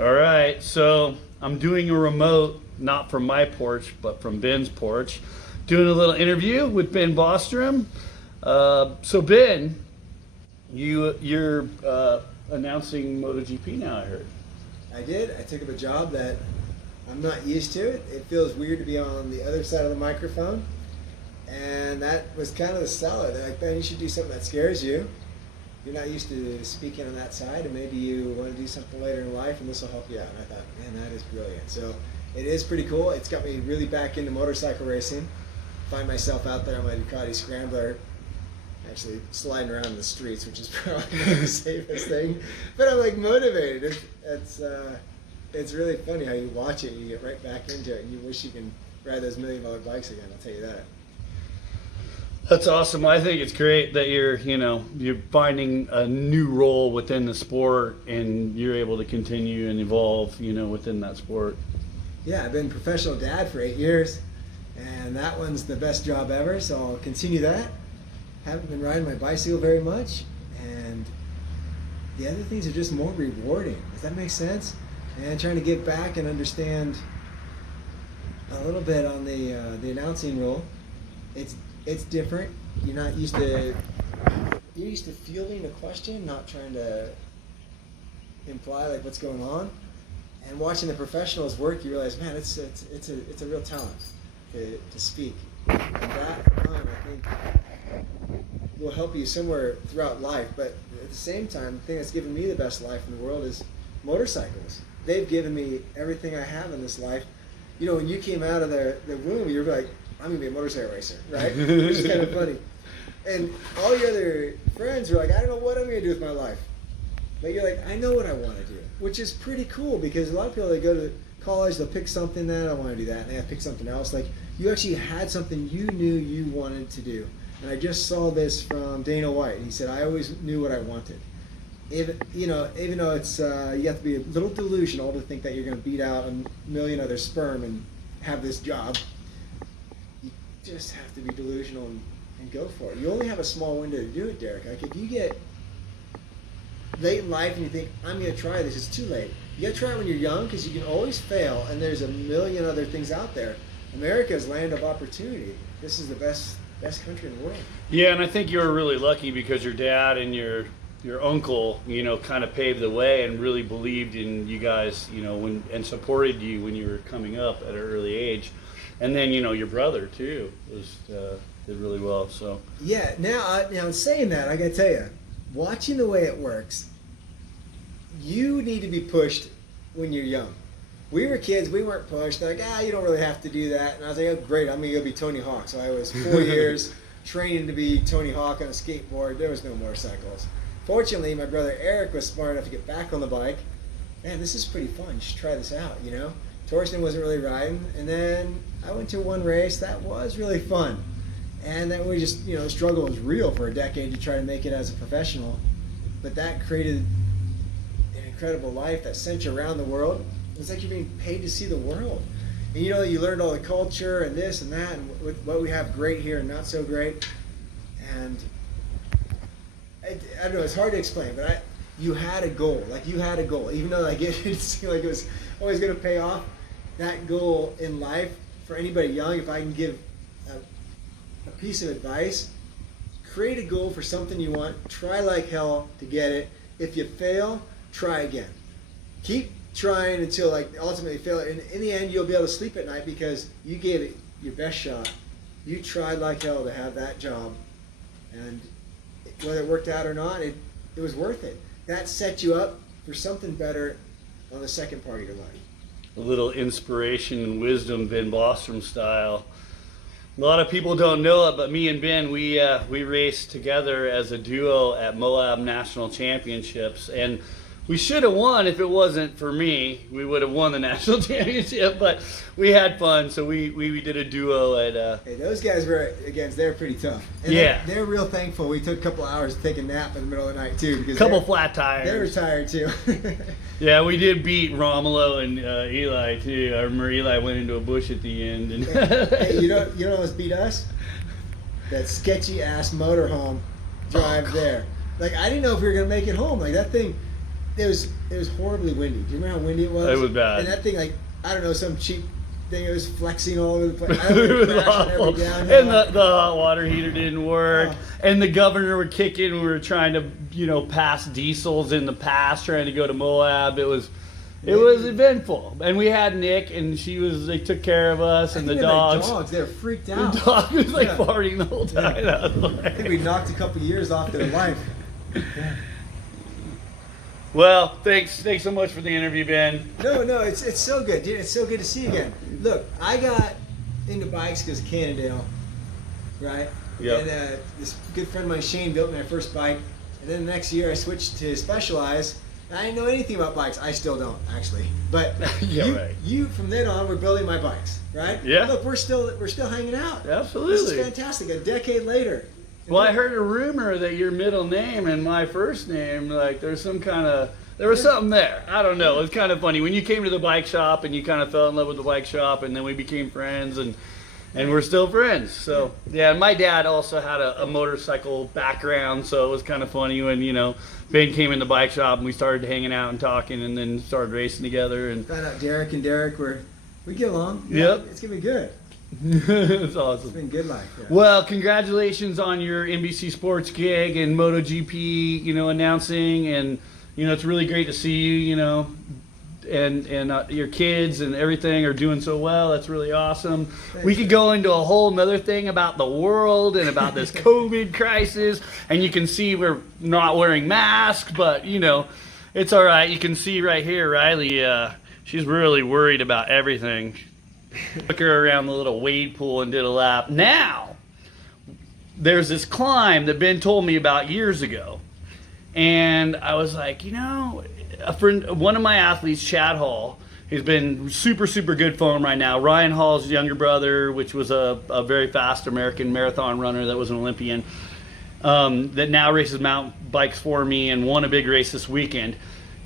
All right, so I'm doing a remote, not from my porch, but from Ben's porch. Doing a little interview with Ben Bostrom. So Ben, you're announcing MotoGP now, I heard. I did. I took up a job that I'm not used to. It feels weird to be on the other side of the microphone. And that was kind of the seller. They're like, Ben, you should do something that scares you. You're not used to speaking on that side, and maybe you want to do something later in life, and this will help you out. And I thought, man, that is brilliant. So it is pretty cool. It's got me really back into motorcycle racing. Find myself out there on my Ducati Scrambler, actually sliding around in the streets, which is probably not the safest thing. But I'm like motivated. It's really funny how you watch it and you get right back into it, and you wish you can ride those $1 million bikes again. I'll tell you that. That's awesome. I think it's great that you're finding a new role within the sport and you're able to continue and evolve, within that sport. Yeah, I've been a professional dad for 8 years, and that one's the best job ever, so I'll continue that. Haven't been riding my bicycle very much, and the other things are just more rewarding. Does that make sense? And trying to get back and understand a little bit on the announcing role. It's different. You're used to fielding a question, not trying to imply like what's going on. And watching the professionals work, you realize, man, it's a real talent to speak. And that I think will help you somewhere throughout life. But at the same time, the thing that's given me the best life in the world is motorcycles. They've given me everything I have in this life. When you came out of the womb, you were like, I'm going to be a motorcycle racer, right? Which is kind of funny. And all your other friends were like, I don't know what I'm going to do with my life. But you're like, I know what I want to do, which is pretty cool because a lot of people, they go to college, they'll pick something that I want to do that, and they have to pick something else. Like, you actually had something you knew you wanted to do. And I just saw this from Dana White. He said, I always knew what I wanted. Even though it's, you have to be a little delusional to think that you're going to beat out 1 million other sperm and have this job. You just have to be delusional and go for it. You only have a small window to do it, Derek. Like, if you get late in life and you think, I'm going to try this, it's too late. You got to try it when you're young because you can always fail, and there's 1 million other things out there. America's land of opportunity. This is the best country in the world. Yeah, and I think you were really lucky because your dad and your uncle, kind of paved the way and really believed in you guys, and supported you when you were coming up at an early age. And then, your brother, too, did really well, so. Yeah, now saying that, I got to tell you, watching the way it works, you need to be pushed when you're young. We were kids, we weren't pushed. They're like, you don't really have to do that. And I was like, oh, great, I'm going to go be Tony Hawk. So I was 4 years training to be Tony Hawk on a skateboard. There was no motorcycles. Fortunately, my brother Eric was smart enough to get back on the bike. Man, this is pretty fun. You should try this out, Torsten wasn't really riding, and then I went to one race that was really fun, and then we just, the struggle was real for a decade to try to make it as a professional, but that created an incredible life that sent you around the world. It's like you're being paid to see the world, and you learned all the culture and this and that, and what we have great here and not so great, and I don't know, it's hard to explain, but you had a goal, even though it seemed like it was always going to pay off. That goal in life, for anybody young, if I can give a piece of advice, create a goal for something you want, try like hell to get it. If you fail, try again. Keep trying until ultimately fail. And in the end, you'll be able to sleep at night because you gave it your best shot. You tried like hell to have that job. And whether it worked out or not, it was worth it. That set you up for something better on the second part of your life. A little inspiration and wisdom, Ben Bostrom style. A lot of people don't know it, but me and Ben, we raced together as a duo at Moab National Championships, and we should have won if it wasn't for me. We would have won the national championship, but we had fun, so we did a duo at. Hey, those guys they're pretty tough. And yeah, they're real thankful. We took a couple hours to take a nap in the middle of the night too, because couple flat tires. They were tired too. Yeah, we did beat Romulo and Eli too. I remember Eli went into a bush at the end. And hey, you know what's beat us? That sketchy ass motorhome drive there. Like, I didn't know if we were gonna make it home. Like, that thing. it was horribly windy. Do you remember how windy it was? It was bad. And that thing, like, I don't know, some cheap thing, it was flexing all over the place. I It was crashed on awful. every downhill. And the hot water heater didn't work. And the governor would kick in. We were trying to, pass diesels in the pass, trying to go to Moab. It was eventful. And we had Nick, and they took care of us, and the dogs. They were freaked out. The dog was like farting the whole time. I think we knocked a couple years off their life. Well, thanks so much for the interview, Ben. No, it's so good, dude. It's so good to see you again. Look, I got into bikes because of Cannondale, right? Yep. And this good friend of mine, Shane, built me my first bike. And then the next year I switched to Specialized. And I didn't know anything about bikes. I still don't, actually. But you from then on were building my bikes, right? Yeah. Look, we're still hanging out. Absolutely. This is fantastic. A decade later. Well, I heard a rumor that your middle name and my first name, like there was something there. I don't know. It was kind of funny. When you came to the bike shop and you kind of fell in love with the bike shop, and then we became friends, and we're still friends. So, yeah, and my dad also had a motorcycle background, so it was kind of funny when, Ben came in the bike shop and we started hanging out and talking, and then started racing together. And found out Derek we get along. Yep. It's going to be good. It's awesome. It's been good life. Yeah. Well, congratulations on your NBC Sports gig and MotoGP, announcing, and it's really great to see you, and your kids and everything are doing so well. That's really awesome. Thanks. We could go into a whole nother thing about the world and about this COVID crisis, and you can see we're not wearing masks, but it's all right. You can see right here, Riley. She's really worried about everything. Took her around the little wade pool and did a lap. Now, there's this climb that Ben told me about years ago. And I was like, a friend, one of my athletes, Chad Hall, who's been super, super good for him right now. Ryan Hall's younger brother, which was a very fast American marathon runner that was an Olympian, that now races mountain bikes for me and won a big race this weekend.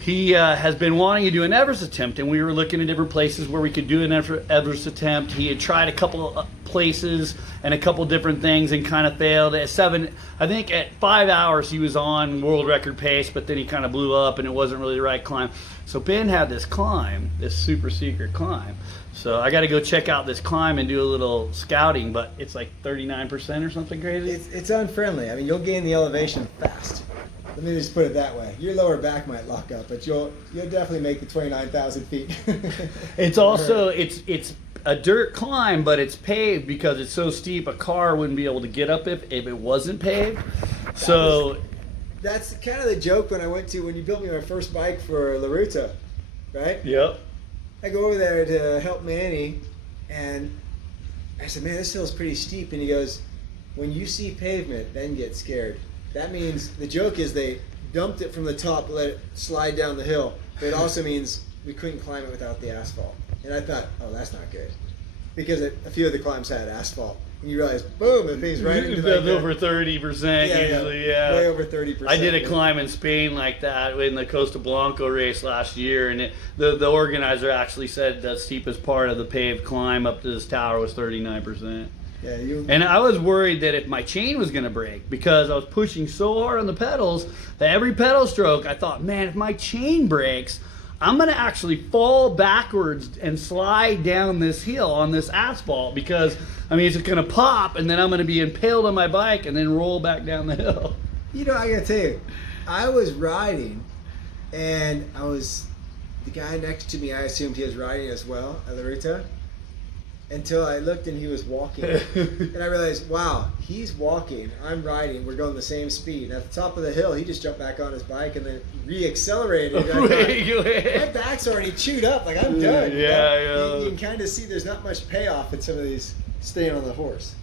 He has been wanting to do an Everest attempt, and we were looking at different places where we could do an Everest attempt. He had tried a couple of places and a couple different things and kind of failed. At 5 hours he was on world record pace, but then he kind of blew up and it wasn't really the right climb. So Ben had this climb, this super secret climb. So I got to go check out this climb and do a little scouting, but it's like 39% or something crazy. It's unfriendly. I mean, you'll gain the elevation fast. Let me just put it that way. Your lower back might lock up, but you'll definitely make the 29,000 feet. It's also it's a dirt climb, but it's paved because it's so steep. A car wouldn't be able to get up if it wasn't paved. That's kind of the joke when you built me my first bike for La Ruta, right? Yep. I go over there to help Manny, and I said, "Man, this hill's pretty steep." And he goes, "When you see pavement, then get scared." That means, the joke is they dumped it from the top, let it slide down the hill. But it also means we couldn't climb it without the asphalt. And I thought, oh, that's not good. Because a few of the climbs had asphalt. And you realize, boom, the thing's right into That's over 30% usually, yeah. Way over 30%. I did a climb in Spain like that in the Costa Blanco race last year, and the organizer actually said the steepest part of the paved climb up to this tower was 39%. Yeah, and I was worried that if my chain was going to break, because I was pushing so hard on the pedals that every pedal stroke, I thought, man, if my chain breaks, I'm going to actually fall backwards and slide down this hill on this asphalt, because, it's going to pop, and then I'm going to be impaled on my bike and then roll back down the hill. I got to tell you, I was riding, and the guy next to me, I assumed he was riding as well at La Ruta. Until I looked and he was walking. And I realized, wow, he's walking, I'm riding, we're going the same speed. And at the top of the hill, he just jumped back on his bike and then re-accelerated. My back's already chewed up, like I'm done. Yeah. You can kind of see there's not much payoff in some of these staying on the horse.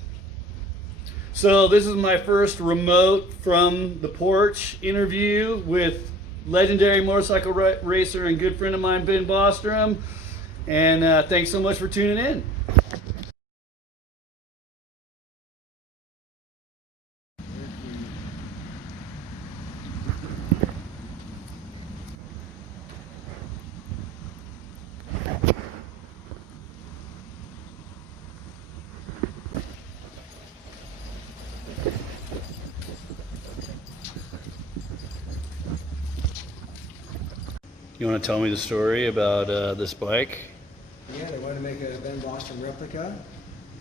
So this is my first remote from the porch interview with legendary motorcycle racer and good friend of mine, Ben Bostrom. And thanks so much for tuning in. You want to tell me the story about this bike? Yeah, they wanted to make a Ben Bostrom replica,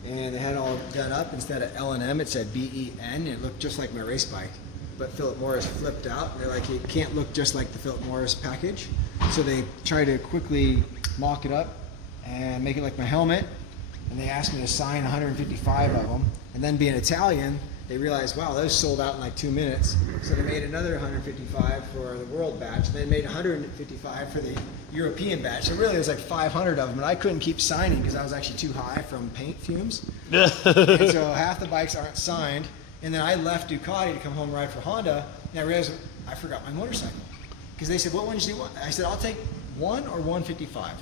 and they had it all done up. Instead of L&M, it said BEN. It looked just like my race bike, but Philip Morris flipped out. And they're like, it can't look just like the Philip Morris package. So they tried to quickly mock it up and make it like my helmet. And they asked me to sign 155 of them. And then being Italian, they realized, wow, those sold out in like 2 minutes. So they made another 155 for the world batch. They made 155 for the European batch. So really it was like 500 of them. And I couldn't keep signing because I was actually too high from paint fumes. And so half the bikes aren't signed. And then I left Ducati to come home and ride for Honda. And I realized I forgot my motorcycle. Because they said, what one do you want? I said, I'll take 1 or 155.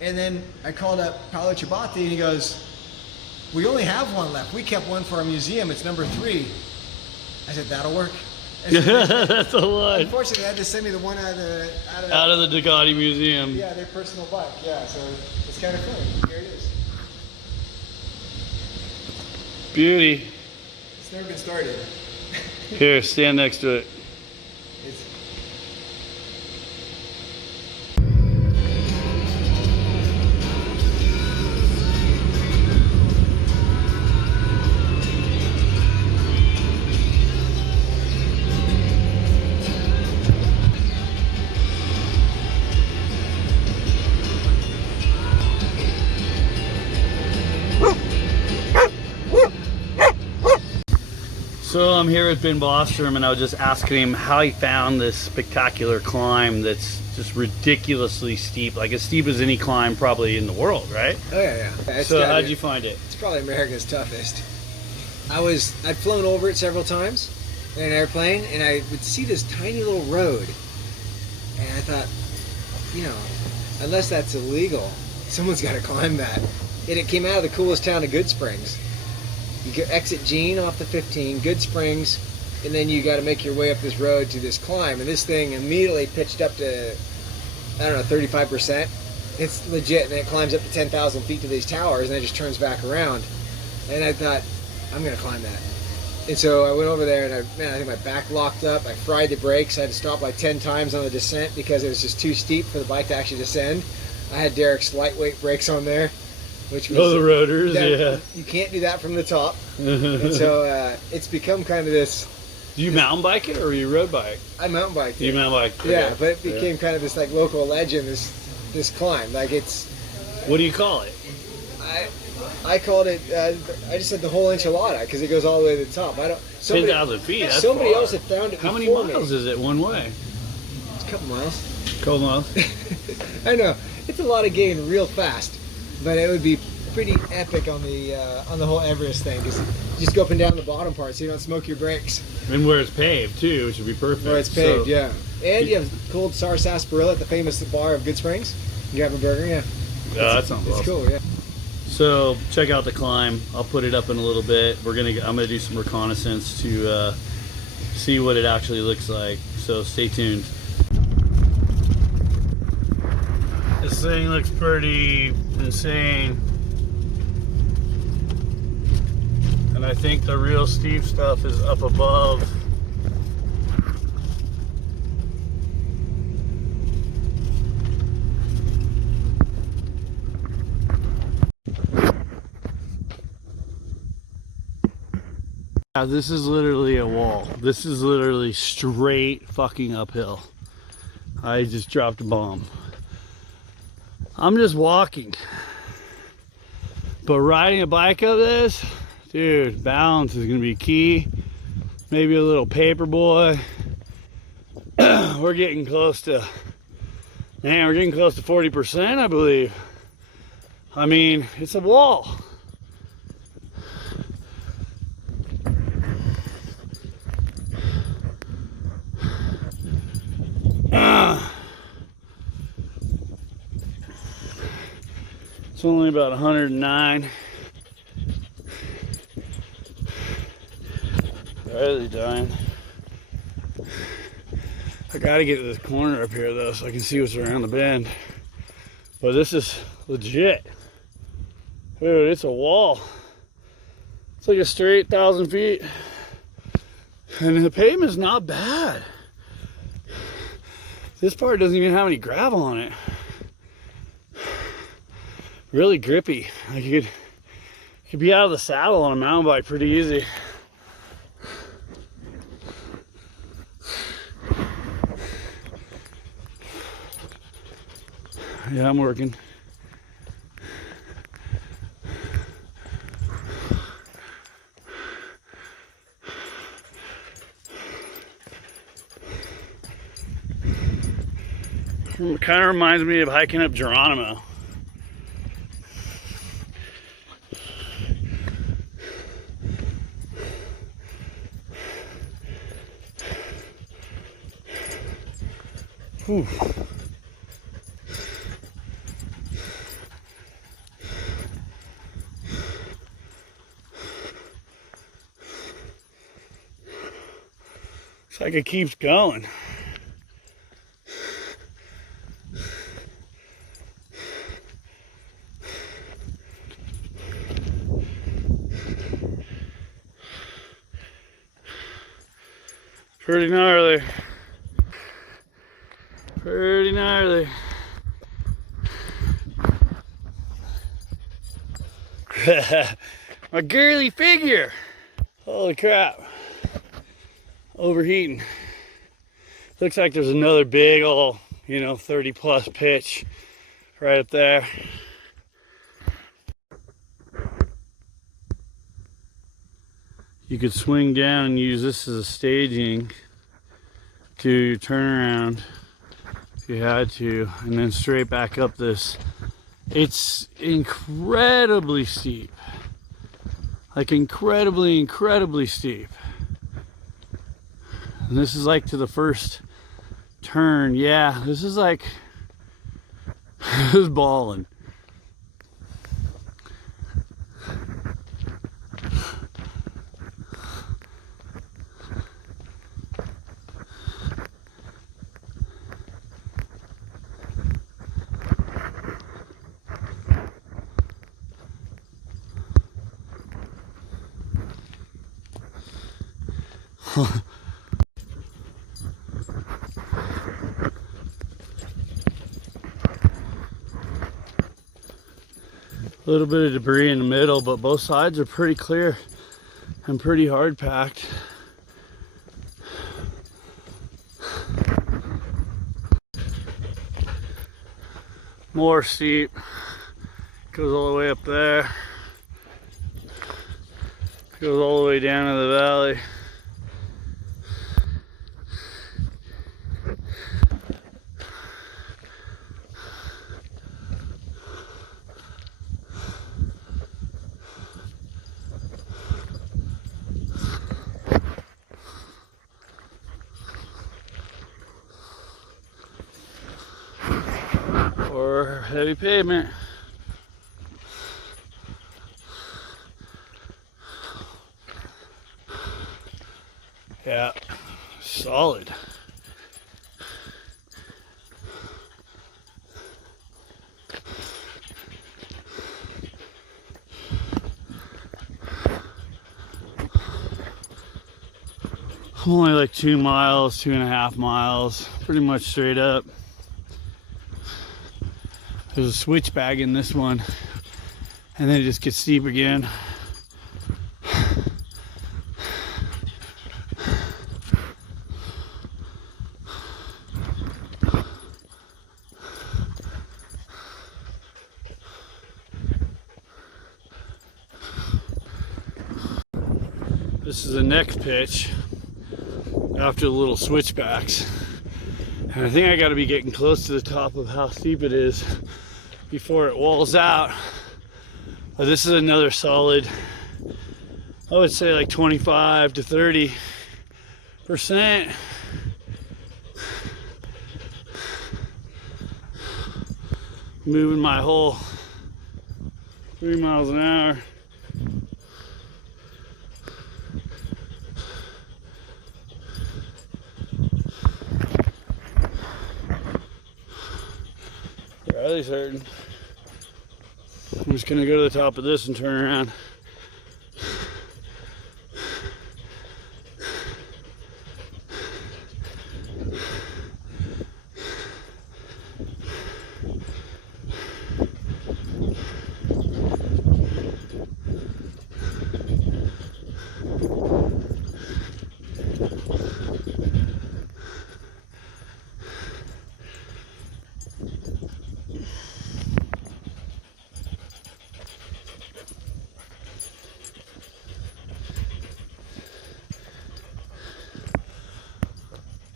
And then I called up Paolo Ciabatti and he goes, we only have one left. We kept one for our museum. It's number 3. I said, that'll work. That's a lot. Unfortunately, they had to send me the one out Out of the Ducati museum. Yeah, their personal bike. Yeah, so it's kind of funny. Here it is. Beauty. It's never been started. Here, stand next to it. It's, So I'm here with Ben Bostrom, and I was just asking him how he found this spectacular climb that's just ridiculously steep, like as steep as any climb probably in the world, right? oh yeah. So how'd you find it? It's probably America's toughest. I'd flown over it several times in an airplane, and I would see this tiny little road, and I thought, you know, unless that's illegal, someone's got to climb that. And it came out of the coolest town of Good Springs. You go exit Gene off the 15, Good Springs, and then you got to make your way up this road to this climb. And this thing immediately pitched up to, I don't know, 35%. It's legit, and it climbs up to 10,000 feet to these towers, and it just turns back around. And I thought, I'm going to climb that. And so I went over there, and I think my back locked up. I fried the brakes. I had to stop like 10 times on the descent because it was just too steep for the bike to actually descend. I had Derek's lightweight brakes on there. Which was, the rotors, yeah. You can't do that from the top. And so it's become kind of this... Do you mountain bike it, or you road bike? I mountain biked it. You mountain bike? Yeah, okay. but it became kind of this like local legend, this climb. Like it's... What do you call it? I called it, I just said the whole enchilada, because it goes all the way to the top. 10,000 feet, that's somebody far. else had found it How many before miles me. is it one way? It's a couple miles. Couple miles? I know. It's a lot of gain real fast. But it would be pretty epic on the whole Everest thing, because you just go up and down the bottom part so you don't smoke your brakes. And where it's paved too, which would be perfect. Where it's paved, yeah. And you have cold sour sarsaparilla at the famous bar of Good Springs. You have a burger, yeah. Yeah, that sounds It's awesome. cool, yeah. So check out the climb. I'll put it up in a little bit. I'm gonna do some reconnaissance to see what it actually looks like. So stay tuned. This thing looks pretty insane. And I think the real steep stuff is up above. Yeah, this is literally a wall. This is literally straight fucking uphill. I just dropped a bomb. I'm just walking. But riding a bike up this, dude, balance is gonna be key. Maybe a little paper boy. We're getting close to, man, we're getting close to 40%, I believe. I mean, it's a wall. It's only about 109. Really dying. I gotta get to this corner up here though so I can see what's around the bend. But this is legit. Dude, it's a wall. It's like a straight 1,000 feet. And the pavement's not bad. This part doesn't even have any gravel on it. Really grippy. Like you could be out of the saddle on a mountain bike pretty easy. Yeah, I'm working. It kind of reminds me of hiking up Geronimo. Whew. Looks like it keeps going. Pretty gnarly. Pretty gnarly. My girly figure. Holy crap. Overheating. Looks like there's another big old, 30 plus pitch right up there. You could swing down and use this as a staging to turn around if you had to, and then straight back up this. It's incredibly steep. Like incredibly steep. And this is like to the first turn. Yeah, this is like, this is balling. A little bit of debris in the middle, but both sides are pretty clear and pretty hard packed. More steep, goes all the way up there, goes all the way down to the valley. Or heavy pavement. Yeah, solid. I'm only like 2 miles, 2.5 miles, pretty much straight up. There's a switch bag in this one, and then it just gets steep again. This is the next pitch after the little switchbacks. And I think I gotta be getting close to the top of how steep it is before it walls out. But this is another solid, I would say like 25 to 30%. Moving my whole 3 miles an hour. Riley's hurting. I'm just gonna go to the top of this and turn around.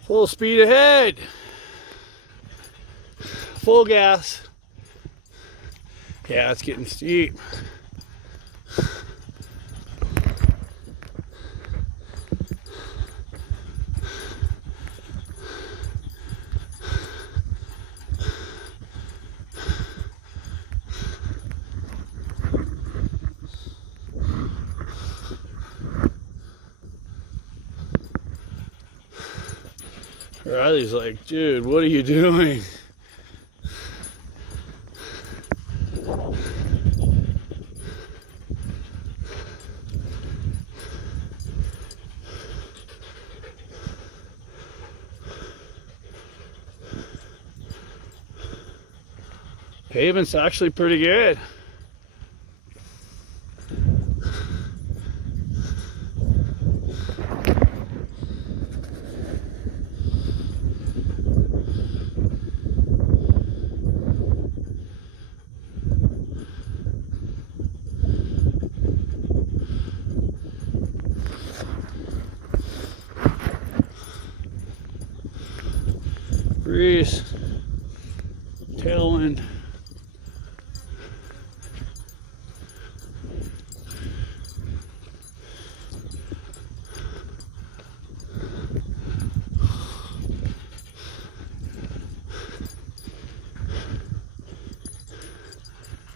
Full speed ahead. Full gas. Yeah, it's getting steep. Riley's like, dude, what are you doing? Pavement's actually pretty good. Breeze, tailwind.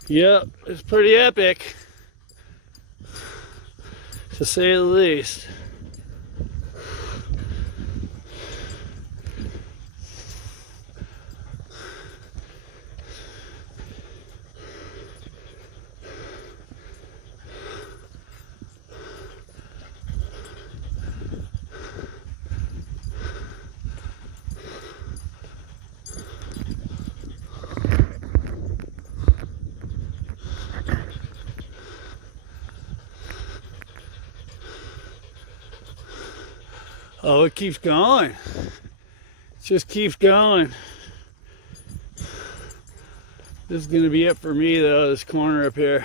Yep, it's pretty epic, to say the least. Oh, it keeps going. It just keeps going. This is gonna be it for me though, this corner up here.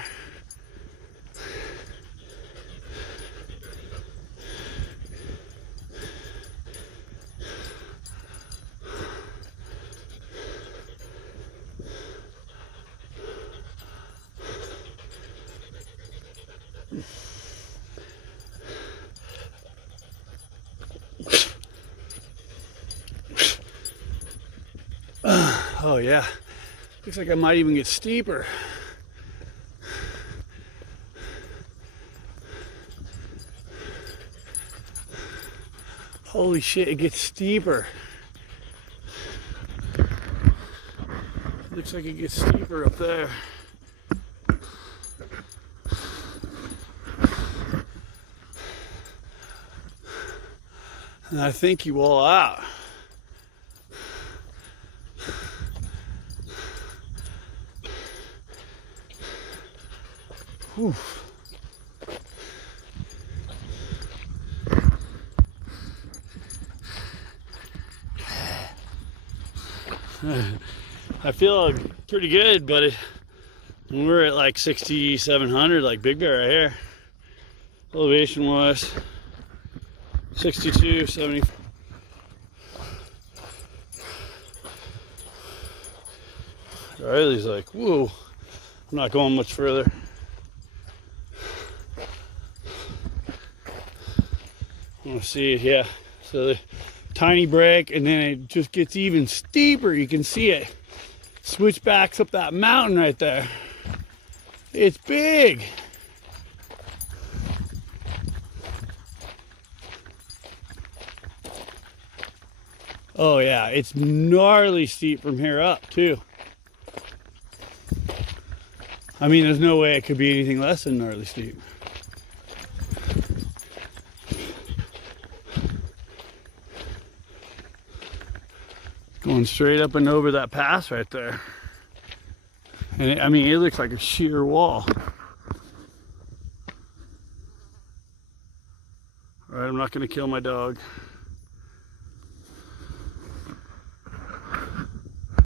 Oh yeah, looks like I might even get steeper. Holy shit, it gets steeper. Looks like it gets steeper up there. And I think you all out. Whew. I feel pretty good, but we're at like 6,700, like Big Bear right here. Elevation wise, 62, 70. Riley's like, whoa, I'm not going much further. I want to see it, yeah. So the tiny break, and then it just gets even steeper. You can see it. Switchbacks up that mountain right there. It's big. Oh yeah, it's gnarly steep from here up too. I mean, there's no way it could be anything less than gnarly steep. Going straight up and over that pass right there. And I mean, it looks like a sheer wall. All right, I'm not gonna kill my dog.